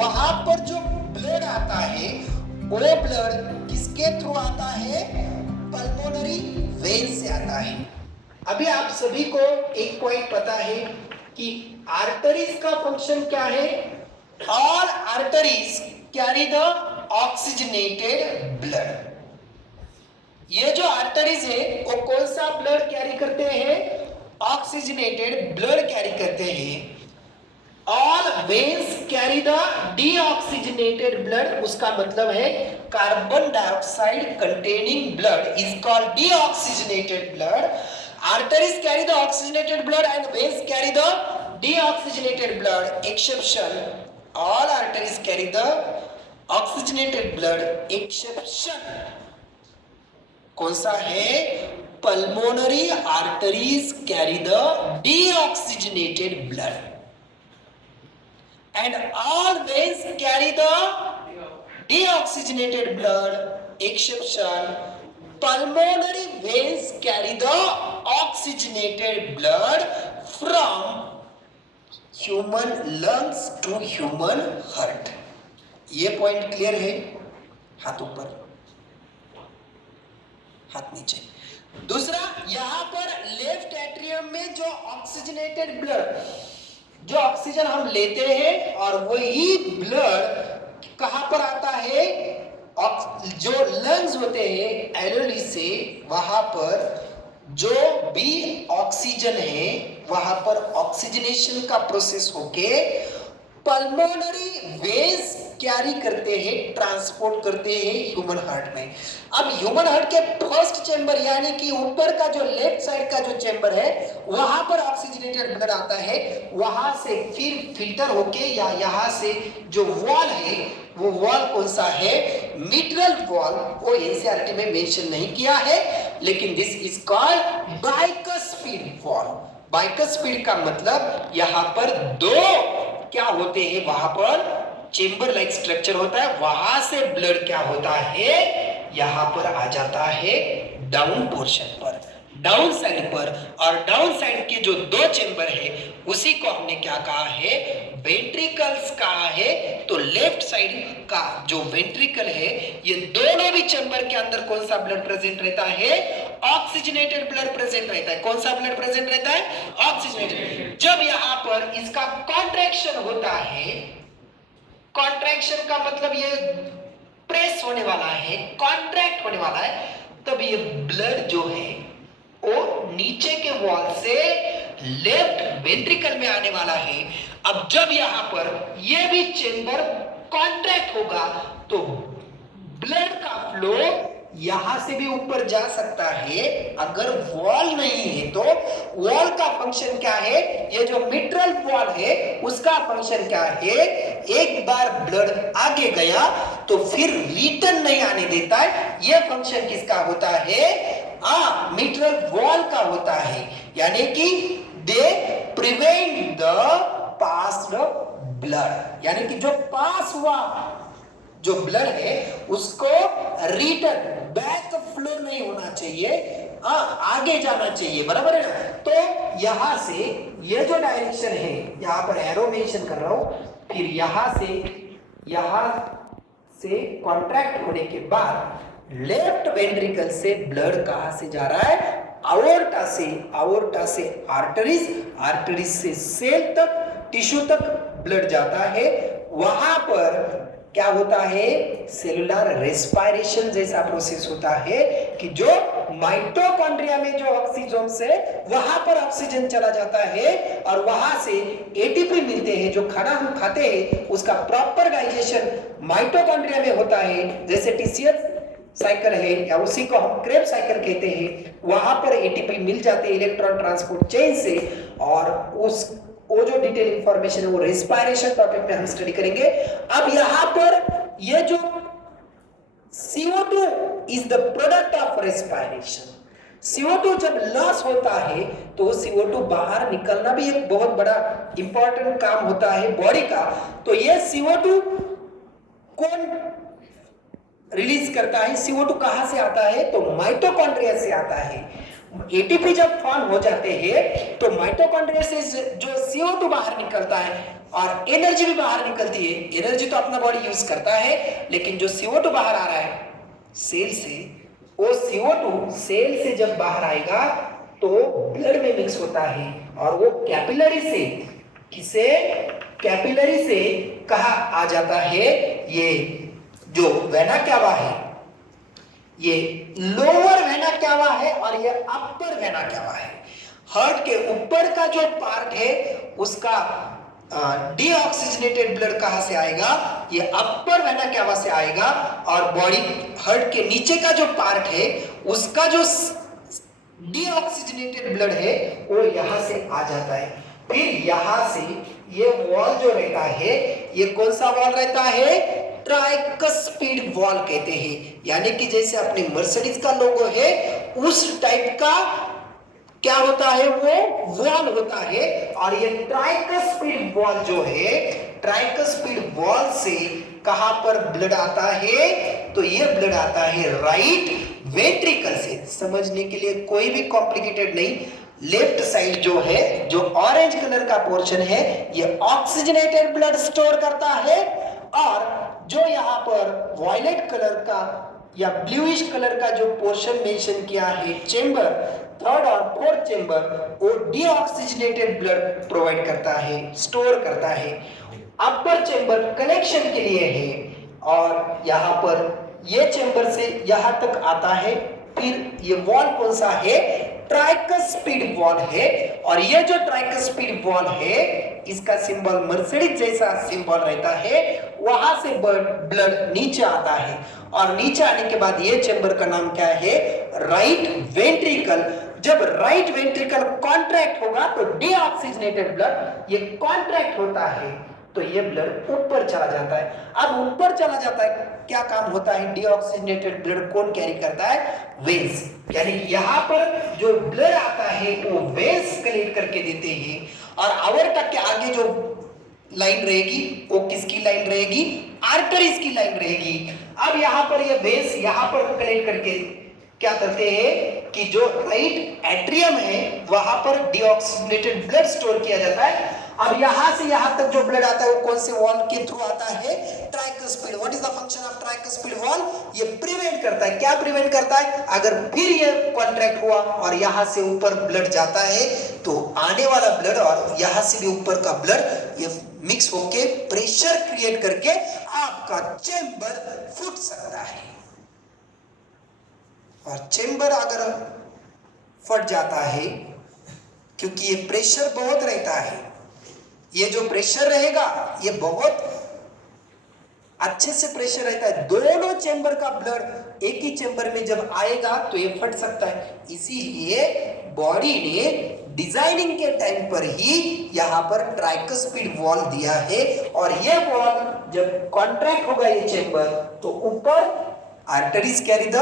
वहां पर जो ब्लड आता है वो ब्लड किसके थ्रू आता है? पल्मोनरी वेन से आता है। अभी आप सभी को एक पॉइंट पता है कि आर्टरीज का फंक्शन क्या है? All arteries carry the oxygenated blood. ये जो आर्टरीज है वो कौन सा ब्लड कैरी करते हैं? ऑक्सीजनेटेड ब्लड कैरी करते हैं। All veins carry the deoxygenated blood, उसका मतलब है carbon dioxide containing blood is called deoxygenated blood. Arteries carry the oxygenated blood and veins carry the deoxygenated blood, exception all arteries carry the oxygenated blood, exception कौन सा है? Pulmonary arteries carry the deoxygenated blood and all veins carry the deoxygenated blood, exception pulmonary veins carry the oxygenated blood from human lungs to human heart। ये point clear है? हाथ ऊपर, हाथ नीचे। दूसरा, यहां पर लेफ्ट एट्रियम में जो ऑक्सीजनेटेड ब्लड, जो ऑक्सीजन हम लेते हैं और वही ब्लड कहां पर आता है? जो लंग्स होते हैं एलोली से, वहां पर जो भी ऑक्सीजन है वहां पर ऑक्सीजनेशन का प्रोसेस होके पल्मोनरी वेन्स कैरी करते हैं, ट्रांसपोर्ट करते हैं ह्यूमन हार्ट में। अब ह्यूमन हार्ट के फर्स्ट चेंबर यानी कि ऊपर का जो लेफ्ट साइड का जो चेंबर है वहां पर ऑक्सीजनेटेड ब्लड आता है, वहां से फिर फिल्टर होके या यहां से जो वॉल है वो वॉल कौन सा है? Mitral valve. वो एनसीईआरटी में मेंशन नहीं किया है, लेकिन दिस इज कॉल्ड बाइकस्फीड वॉल। बाइकस्फीड का मतलब यहां पर दो क्या होते हैं? वहां पर चेंबर लाइक स्ट्रक्चर होता है, वहां से ब्लड क्या होता है? यहां पर आ जाता है डाउन पोर्शन पर, डाउन साइड पर। और डाउन साइड के जो दो चेंबर है उसी को हमने क्या कहा है? वेंट्रिकल्स कहा है। तो लेफ्ट साइड का जो वेंट्रिकल है, ये दोनों भी चेंबर के अंदर कौन सा ब्लड प्रेजेंट रहता है? ऑक्सीजनेटेड ब्लड प्रेजेंट रहता है। कौन सा ब्लड प्रेजेंट रहता है? ऑक्सीजनेटेड। जब यहां पर इसका कॉन्ट्रैक्शन होता है, कॉन्ट्रैक्शन का मतलब ये प्रेस होने वाला है, कॉन्ट्रैक्ट होने वाला है, तब ये ब्लड जो है वो नीचे के वॉल से लेफ्ट वेंट्रिकल में आने वाला है। अब जब यहां पर ये भी चेंबर कॉन्ट्रैक्ट होगा तो ब्लड का फ्लो यहां से भी ऊपर जा सकता है। अगर वॉल नहीं है तो वॉल का फंक्शन क्या है? ये जो मिट्रल वॉल है उसका फंक्शन क्या है? एक बार ब्लड आगे गया तो फिर रिटर्न नहीं आने देता है। ये फंक्शन किसका होता है? मिट्रल वॉल का होता है, यानी कि they prevent the passed blood, यानी कि जो पास हुआ जो ब्लड है उसको रिटर्न बैक फ्लो नहीं होना चाहिए, आगे जाना चाहिए, बराबर है ना। तो यहां से ये जो डायरेक्शन है, यहां पर एरो मेंशन कर रहा हूं, फिर यहां से कॉन्ट्रैक्ट होने के बाद लेफ्ट वेंट्रिकल से ब्लड कहां से जा रहा है? आओर्टा से, आओर्टा से आर्टरीज, आर्टरीज से सेल तक, टिश्यू तक ब्लड जाता है। वहां पर क्या होता है? सेलुलर रेस्पिरेशन जैसा प्रोसेस होता है कि जो माइटोकॉन्ड्रिया में जो ऑक्सीजोन्स है वहां पर ऑक्सीजन चला जाता है और वहां से एटीपी मिलते हैं। जो खाना हम खाते हैं उसका प्रॉपर डाइजेशन माइटोकॉन्ड्रिया में होता है, जैसे टीसीएस साइकिल है या उसी को हम क्रेब साइकिल कहते हैं। वहां पर एटीपी मिल जाते हैं इलेक्ट्रॉन ट्रांसपोर्ट चेन से, और वो जो डिटेल इंफॉर्मेशन है वो रेस्पिरेशन टॉपिक में हम स्टडी करेंगे। अब यहां पर ये जो CO2 is the product of respiration. CO2 जब लॉस होता है तो CO2 बाहर निकलना भी एक बहुत बड़ा इंपॉर्टेंट काम होता है बॉडी का। तो ये CO2 कौन रिलीज करता है। CO2 कहां से आता है? तो माइटोकॉन्ड्रिया से आता है। एटीपी जब फॉर्म हो जाते हैं तो माइटोकॉन्ड्रिया से जो CO2 बाहर निकलता है और एनर्जी भी बाहर निकलती है। एनर्जी तो अपना बॉडी यूज करता है, लेकिन जो CO2 बाहर आ रहा है सेल से, वो CO2 सेल से जब बाहर आएगा तो ब्लड में मिक्स होता है और वो कैपिलरी से, किसे? कैपिलरी से कहा आ जाता है। ये जो वेना कैवा है, ये लोअर वेना कैवा है और ये अपर वेना कैवा है। हार्ट के ऊपर का जो पार्ट है उसका डीऑक्सीजनेटेड ब्लड कहां से आएगा? ये अपर वेना कैवा से आएगा। और बॉडी हार्ट के नीचे का जो पार्ट है उसका जो डीऑक्सीजनेटेड ब्लड है वो यहां से आ जाता है। फिर यहां से ये वॉल जो रहता है, ये कौन सा वॉल रहता है? ट्राइकस्पिड वॉल कहते हैं। यानी कि जैसे अपने मर्सिडीज का लोगो है उस टाइप का क्या होता है? वो वॉल होता है। और ये ट्राइकस्पिड वॉल जो है, ट्राइकस्पिड वॉल से कहां पर ब्लड आता है? तो ये ब्लड आता है राइट वेंट्रिकल से। समझने के लिए कोई भी कॉम्प्लिकेटेड नहीं। लेफ्ट साइड जो है, जो ऑरेंज कलर का पोर्शन है, ये ऑक्सीजनेटेड ब्लड स्टोर करता है। और जो यहाँ पर वॉयलेट कलर का या ब्लूइश कलर का जो पोर्शन मेंशन किया है, चेंबर, थर्ड और फोर्थ चेंबर, वो डीऑक्सीजनेटेड ब्लड प्रोवाइड करता है, स्टोर करता है। अपर चेंबर कनेक्शन के लिए है और यहाँ पर ये चेंबर से यहाँ तक आता है। फिर ये वॉल कौन सा है? ट्राइकस्पिड वॉल है। और ये जो ट्राइकस्पिड वॉल है इसका सिंबल मर्सिडीज जैसा सिंबल रहता है। वहां से ब्लड नीचे आता है और नीचे आने के बाद ये चेंबर का नाम क्या है? Right ventricle. जब राइट वेंट्रिकल कॉन्ट्रैक्ट होगा तो डीऑक्सीजनेटेड ब्लड ये कॉन्ट्रैक्ट होता है तो ये ब्लड ऊपर चला जाता है। अब ऊपर चला जाता है, क्या काम होता है? डीऑक्सीजनेटेड ब्लड कौन कैरी करता है? वेन्स। यानी यहाँ पर जो ब्लड आता है वो वेन्स कलेक्ट करके देते हैं। और आवर्ता के आगे जो लाइन रहेगी वो किसकी लाइन रहेगी? आर्टरीज की लाइन रहेगी। अब यहाँ पर ये वेन्स यहाँ पर कलेक्ट करके क्या करते हैं कि जो राइट एट्रियम है वहां पर डीऑक्सीजनेटेड ब्लड स्टोर किया जाता है। अब यहां से यहां तक जो ब्लड आता है वो कौन से वॉल के थ्रू आता है? Tricuspid. What is the function of tricuspid wall? ये प्रिवेंट करता है। क्या प्रिवेंट करता है? अगर फिर ये कॉन्ट्रैक्ट हुआ और यहां से ऊपर ब्लड जाता है तो आने वाला ब्लड और यहां से भी ऊपर का ब्लड ये मिक्स होके प्रेशर क्रिएट करके आपका चेंबर फूट सकता है। और चेंबर अगर फट जाता है क्योंकि ये प्रेशर बहुत रहता है, ये जो प्रेशर रहेगा ये बहुत अच्छे से प्रेशर रहता है। दोनों चेंबर का ब्लड एक ही चेंबर में जब आएगा तो ये फट सकता है। इसीलिए बॉडी ने डिजाइनिंग के टाइम पर ही यहां पर ट्राइकस्पिड वॉल दिया है। और ये वॉल जब कॉन्ट्रैक्ट होगा ये चेंबर तो ऊपर arteries carry the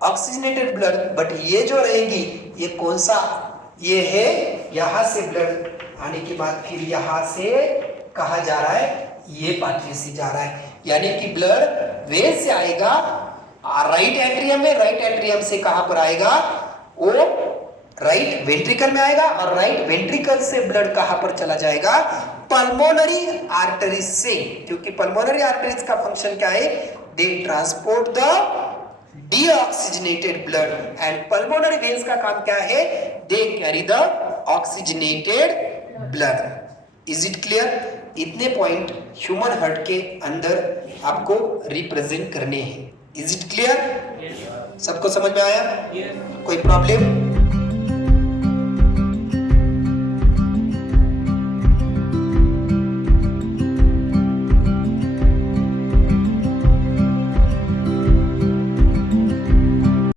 oxygenated blood, but ये जो रहेगी ये कौन सा? ये है यहां से ब्लड आने के बाद फिर यहां से कहा जा रहा है? ये पाथवे से जा रहा है। यानी कि ब्लड वेन से आएगा राइट एट्रियम में, राइट एट्रियम से कहां पर आएगा? वो राइट वेंट्रिकल में आएगा और राइट वेंट्रिकल से ब्लड कहां पर चला जाएगा? पल्मोनरी आर्टरीज से। क्योंकि पल्मोनरी आर्टरीज का फंक्शन क्या है? They transport the deoxygenated blood and pulmonary veins का काम क्या है? They carry the oxygenated blood. Is it clear? इतने पॉइंट ह्यूमन हार्ट के अंदर आपको रिप्रेजेंट करने हैं। Is it clear? सबको समझ में आया? कोई प्रॉब्लम?